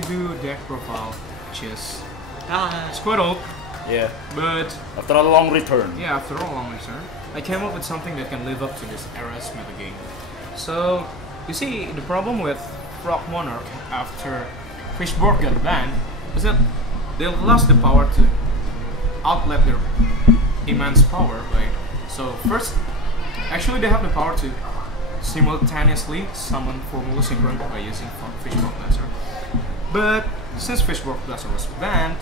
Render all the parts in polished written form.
gonna do a deck profile, which is it's quite old. Yeah. But after a long return. Yeah, after a long return, I came up with something that can live up to this era's metagame. So you see, the problem with Frog Monarch after Fishborg got banned is that they lost the power to outlet their immense power, right? So first, actually they have the power to simultaneously summon Formula Synchron by using Fishborg Lancer. But since Fishborg Lancer was banned,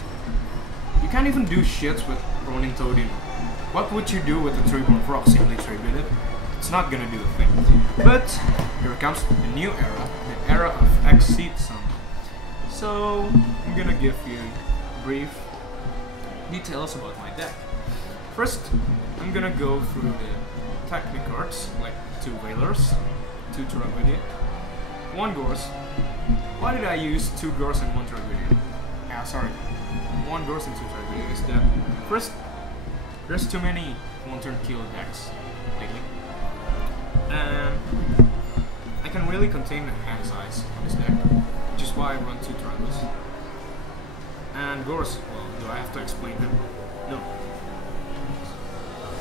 you can't even do shits with Ronin Toadin. What would you do with a 3-born frog? Simply tribute it? It's not gonna do a thing. But here comes the new era, the era of Exceed Summon. So I'm gonna give you brief details about my deck. First, I'm gonna go through the technique cards, like 2 Veilers, 2 Tragedy, 1 Gorse. Why did I use 2 Gorse and 1 Tragedy? Sorry, 1 Gorse and 2 Tragedy is that first, there's too many 1-turn kill decks lately, and I can really contain the hand size on this deck, which is why I run 2 Tragos. And Gorse, well, do I have to explain them? No.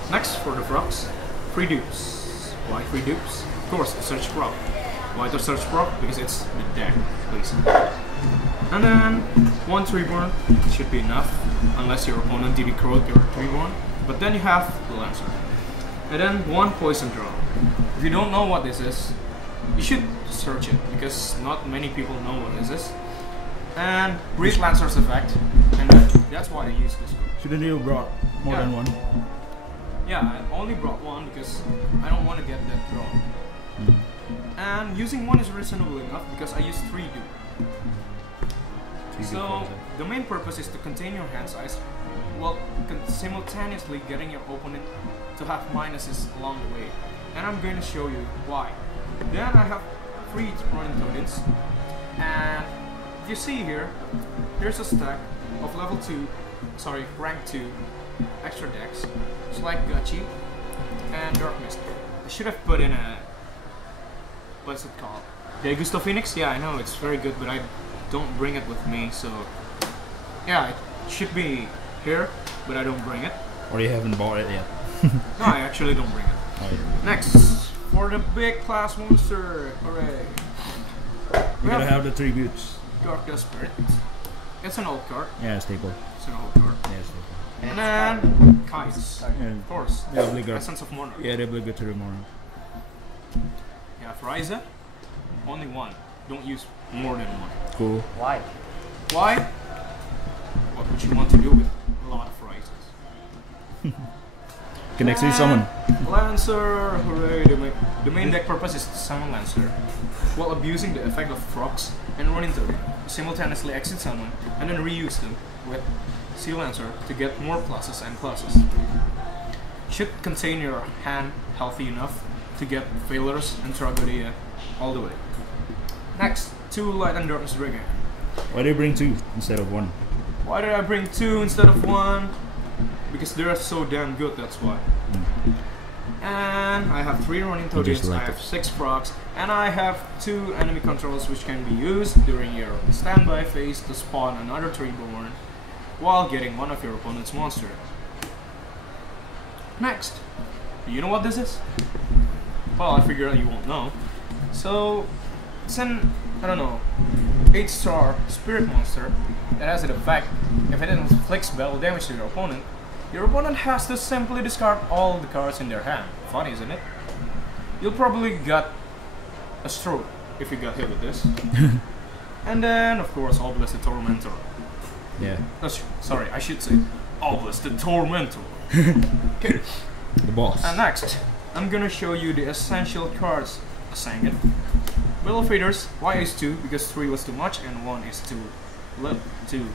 Next, for the frogs, 3 dupes. Why 3 dupes? Of course, the Search Frog. Why the Search Frog? Because it's the deck, please. And then 1 3-born should be enough, unless your opponent DD Crowed your 3-born. But then you have the Lancer. And then 1 Poison Draw. If you don't know what this is, you should search it, because not many people know what this is. And Breeze Lancer's effect, and that's why I use this card. Shouldn't you brought more than 1? Yeah, I only brought 1 because I don't want to get that drawn. And using 1 is reasonable enough because I use 3 dupe. So the main purpose is to contain your hand size while simultaneously getting your opponent to have minuses along the way. And I'm going to show you why. Then I have 3 Ronin Toadins, and if you see here, here's a stack of rank 2 extra decks, just like Gachi and Dark Mist. I should have put in a, what's it called? The Augusto Phoenix? Yeah, I know, it's very good, but I don't bring it with me, so yeah, it should be here, but I don't bring it. Or you haven't bought it yet. No, I actually don't bring it. Oh, yeah. Next, for the big class monster, hooray! You gotta have the 3 boots. Dark Spirit. It's an old card. Yeah, staple. It's an old card. Yeah, staple. And then Kites. Yeah. Of course. Yeah, obligatory. Essence of Monarch. Yeah, the obligatory Monarch. You have Ryza. Only 1. Don't use more than 1. Cool. Why? Why? What would you want to do with a lot of Ryzas? Can actually summon. Lancer, hooray! The main deck purpose is to summon Lancer, while abusing the effect of frogs and run into them. Simultaneously exit summon, and then reuse them with Sea Lancer to get more pluses and pluses. Should contain your hand healthy enough to get Failures and Tragodia all the way. Next, 2 Light and Darkness Dragon. Why do you bring 2 instead of 1? Why did I bring 2 instead of 1? Because they're so damn good, that's why. And I have 3 Ronin Toadins, I have 6 frogs, and I have 2 enemy controls which can be used during your standby phase to spawn another 3-born while getting one of your opponent's monster. Next, do you know what this is? Well, I figure you won't know. So, it's an, I don't know, 8-star spirit monster that has an effect. If it inflicts battle damage to your opponent has to simply discard all the cards in their hand. Funny, isn't it? You'll probably get a stroke if you got hit with this. And then, of course, Obelisk the Tormentor. Yeah. Sorry, I should say Obelisk the Tormentor. Okay. The boss. And next, I'm gonna show you the essential cards. Asangin. Will of Faders. Why is 2? Because 3 was too much and 1 is too little. Too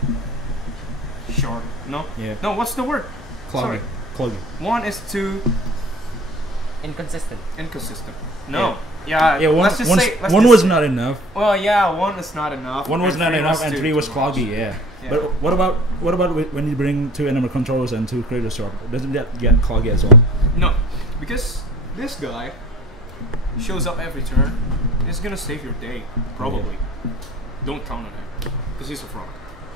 short. No? Yeah. No, what's the word? Cloggy. Cloggy. 1 is too inconsistent. No. Yeah, Yeah, let's just say one was not enough. Well, yeah, 1 is not enough. 1 was not enough, and 3 was too cloggy. much. Yeah. Yeah. But what about when you bring 2 animal controls and 2 creature sword? Doesn't that get cloggy as well? No, because this guy shows up every turn. It's gonna save your day, probably. Don't count on him. because he's a frog.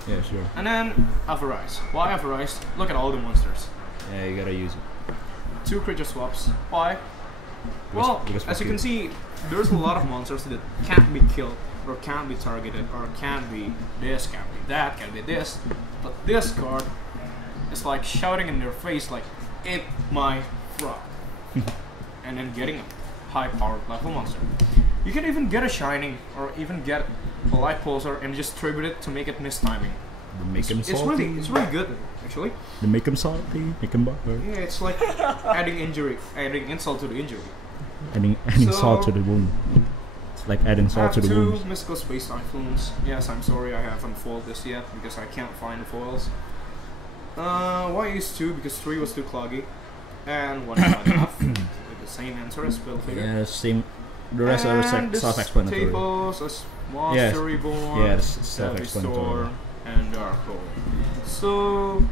Yeah, sure. And then Avarice. Why Avarice? Look at all the monsters. Yeah, you gotta use it. 2 creature swaps. Why? Well, as you can see, there's a lot of monsters that can't be killed, or can't be targeted, or can't be this, can't be that, can't be this. But this card is like shouting in their face like, "Eat my frog." And then getting a high-powered level monster. You can even get a Shining, or even get a Light Pulsar and just tribute it to make it miss timing. Make him It's salty. really good, actually. They make him salty, make him butter. Yeah, it's like adding insult to the injury. Adding salt to the wound. It's like adding I salt have to the 2 wound. Mystical Space Typhoons. Yes, I'm sorry I haven't foiled this yet because I can't find the foils. Why use 2? Because 3 was too cloggy. And 1 is not enough. With the same answer as Spell Figure. Yeah, same. The rest are self-explanatory. Tables as Monster Reborn, Yeah, it's self-explanatory. Storm, and Dark Hole. So,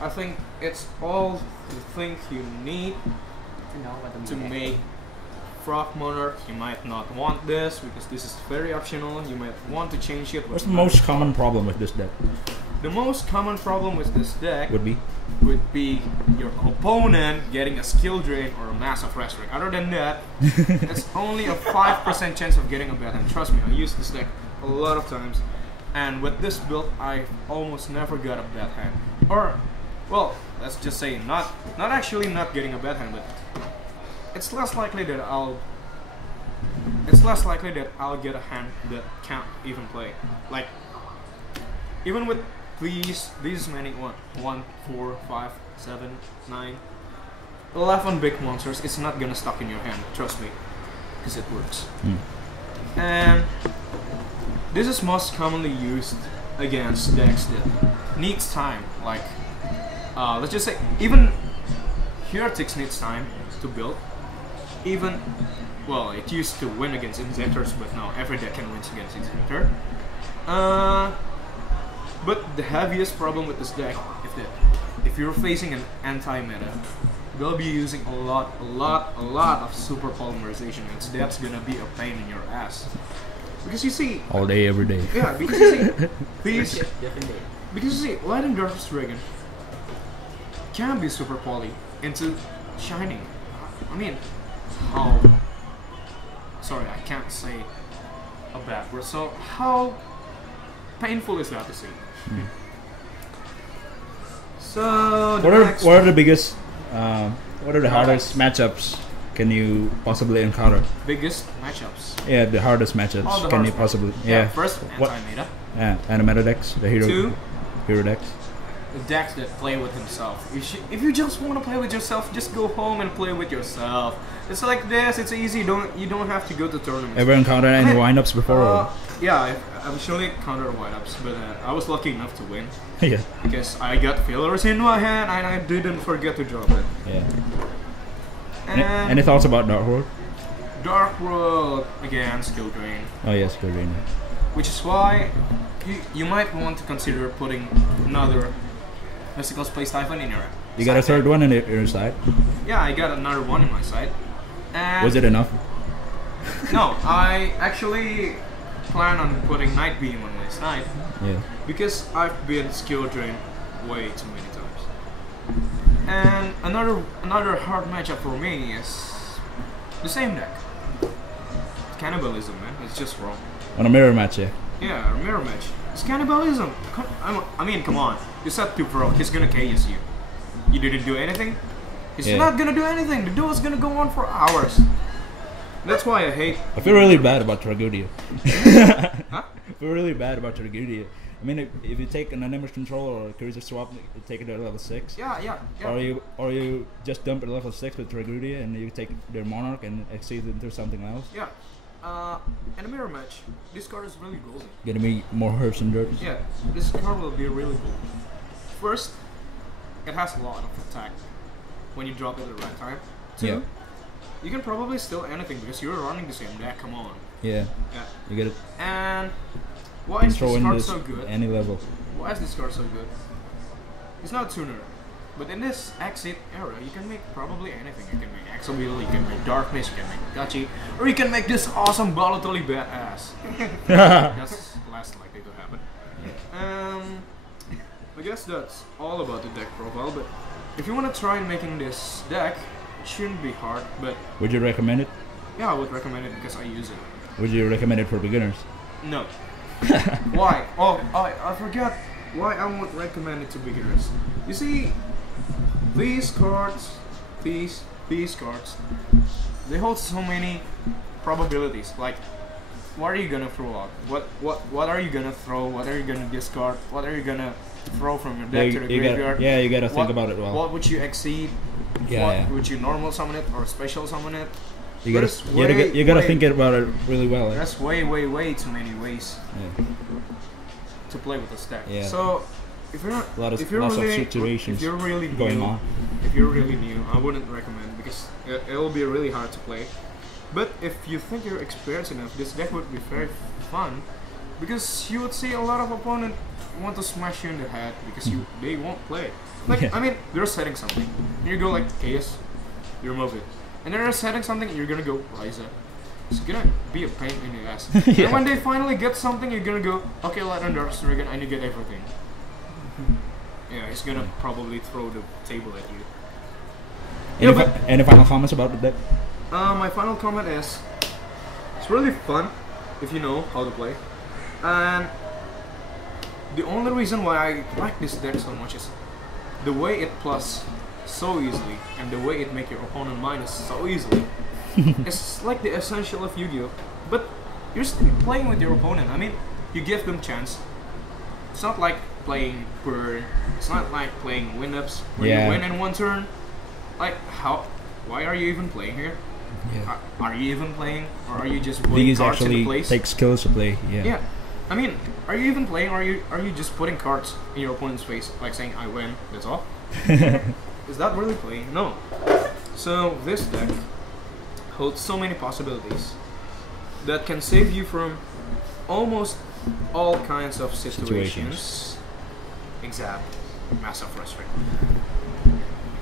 I think it's all you think you need to make Frog Monarch. You might not want this because this is very optional. You might want to change it. What's the most common problem with this deck? The most common problem with this deck Would be? would be your opponent getting a skill drain or a massive restrict. Other than that, it's only a 5% chance of getting a bad hand. Trust me, I used this deck a lot of times, and with this build, I almost never got a bad hand. Or, well, let's just say not actually not getting a bad hand, but it's less likely that I'll get a hand that can't even play. Like, even with these many 1, 4, 5, 7, 9, 11 big monsters, it's not gonna stuck in your hand, trust me, because it works. And this is most commonly used against decks that needs time, like let's just say even Heretics needs time to build. Even, well, it used to win against Injectors, but now every deck can win against Injector. But the heaviest problem with this deck is that if you're facing an anti-meta, they'll be using a lot of super polymerization, and that's gonna be a pain in your ass. Because you see, All day, every day. yeah, because you see, because you see, Light and Darkness Dragon can be super poly into Shining. I mean, how? Sorry, I can't say a bad word. So how painful is that to see? So What are the biggest, what are the hardest matchups can you possibly encounter? biggest matchups? Yeah, the hardest matchups Oh, the can you hardest possibly, Yeah, yeah. first What- anti-meta. Yeah, and the meta decks, the hero 2, decks. the decks that play with himself. If you just want to play with yourself, just go home and play with yourself. It's like this. It's easy. You don't have to go to tournaments. Ever encountered any windups before? Yeah, I've actually countered windups, but I was lucky enough to win Yeah, because I got fillers in my hand and I didn't forget to drop it. yeah. And Any thoughts about Dark World? Dark World again, skill drain, Oh yes, good rain. which is why you might want to consider putting another Mystical Space Typhon in your. You got a side third one in your side? deck. Yeah, I got another one in my side. And Was it enough? No, I actually plan on putting Night Beam on my side Yeah. because I've been skill drained way too many times. And another hard matchup for me is the same deck. Cannibalism, man. It's just wrong. On a mirror match, yeah. Yeah, a mirror match. It's cannibalism. I mean, come on. You said to Pro, he's gonna KS you. You didn't do anything? He's Yeah. not gonna do anything. The duel's gonna go on for hours. That's why I hate. I feel really bad about Tragedia. Huh? I feel really bad about Tragedia. I mean, if you take an Animus Control or a Cruiser Swap, you take it to level 6. Yeah. Or you just dump it at level 6 with Tragedia and you take their Monarch and exceed it into something else. Yeah. In a mirror match, this card is really golden. Getting me more herbs and dirt. Yeah, this card will be really cool. First, it has a lot of attack when you drop it at the right time. 2, Yeah. you can probably steal anything because you're running the same deck. Come on. Yeah. Yeah. You get it. And why is Throw this in card this so good? any level. Why is this card so good? It's not tuner. But in this Exit era, you can make probably anything. You can make Exobeetle, you can make Darkness, you can make Gachi, or you can make this awesome Volatile Badass. That's less likely to happen. I guess that's all about the deck profile, but if you want to try making this deck, it shouldn't be hard, but Would you recommend it? yeah, I would recommend it because I use it. Would you recommend it for beginners? No. Why? Oh, I forgot why I would recommend it to beginners. You see, these cards, these cards, they hold so many probabilities. Like, what are you gonna throw out? What are you gonna throw? What are you gonna discard? What are you gonna throw from your deck to the graveyard? You gotta think about it well. What would you exceed? Would you normal summon it or special summon it? You gotta think about it really well. There's way too many ways to play with this deck. Yeah. So if you're lots of situations if you're really going new, on. If you're really new, I wouldn't recommend because it'll be really hard to play. But if you think you're experienced enough, this deck would be very fun because you would see a lot of opponents want to smash you in the head because they won't play. Like I mean, they're setting something, and you go like Chaos, you remove it, and then they're setting something, you're gonna go Ryza. It's gonna be a pain in the ass. And when they finally get something, you're gonna go, okay, let on Dark Dragon, and you get everything. Yeah, he's gonna probably throw the table at you. Any final comments about the deck? My final comment is, it's really fun if you know how to play. And the only reason why I like this deck so much is the way it plus so easily and the way it make your opponent minus so easily. It's like the essential of Yu-Gi-Oh! But you're still playing with your opponent. I mean, you give them chance. It's not like playing burn. It's not like playing win-ups where you win in one turn. Like, why are you even playing here? Yeah. Are you even playing? Or are you just putting These cards actually into place? take skills to play. Yeah. I mean, are you even playing, or are you just putting cards in your opponent's face, like saying I win, that's all? Is that really playing? No. So this deck holds so many possibilities that can save you from almost all kinds of situations. Exactly. Massive frustration.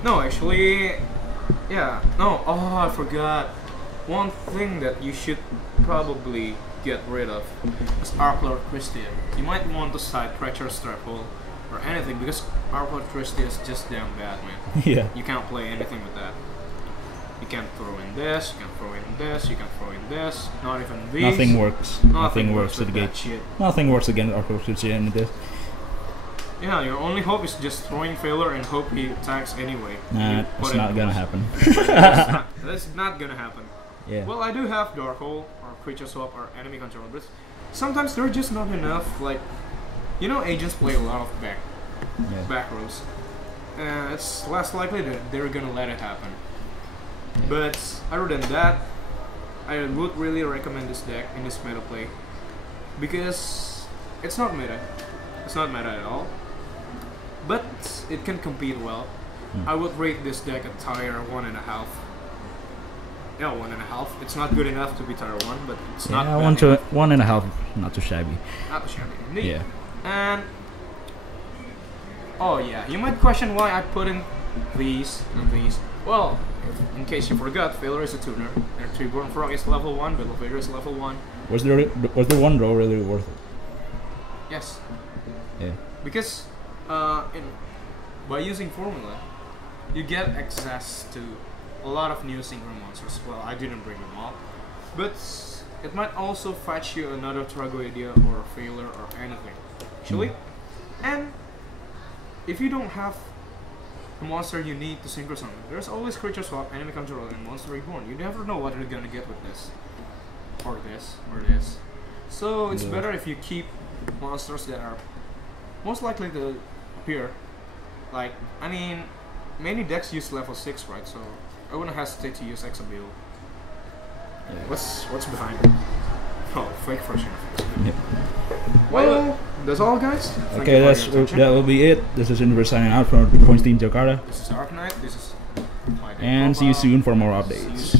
No, actually, yeah. No, oh, I forgot. One thing that you should probably get rid of is Arclord Christian. You might want to side Treacherous Trap Hole or anything because Arclord Christian is just damn bad, man. Yeah. You can't play anything with that. You can't throw in this, you can throw in this, you can throw in this, not even these. Nothing works. Nothing works with against that shit. Nothing works against Arclord Christian in this. Yeah, your only hope is just throwing failure and hope he attacks anyway. Nah, it's not gonna happen. That's not gonna happen. Yeah. Well, I do have Dark Hole or Creature Swap or Enemy Control, but sometimes they're just not enough. Like, you know, agents play a lot of back rows. It's less likely that they're gonna let it happen. But other than that, I would really recommend this deck in this meta play because it's not meta. It's not meta at all. But it can compete well. I would rate this deck a tier 1.5. Yeah, 1.5. It's not good enough to be tier 1, but it's not bad enough. 1.5, not too shabby. Not too shabby, indeed. Yeah. And oh yeah, you might question why I put in these and these. Well, in case you forgot, Failure is a tuner. And Treeborn Frog is level 1, Battle Vader is level 1. Was there one draw really worth it? Yes. Yeah. Because by using formula, you get access to a lot of new synchro monsters. Well, I didn't bring them all, but it might also fetch you another Tragoedia or a Failure or anything, actually. And if you don't have the monster you need to synchro summon, there's always Creature Swap, Enemy Control, and Monster Reborn. You never know what you're gonna get with this, or this, or this. So it's better if you keep monsters that are most likely to appear. Like, I mean, many decks use level 6, right? So I wouldn't hesitate to use Exabile. Yeah. What's behind it? Oh, fake version of it. Yep. Well, that's all, guys. Thank Okay, that will be it. This is Universe signing out from Points Team Jakarta. This is Arcanite. This is my deck And see you profile. soon for more See you updates. soon.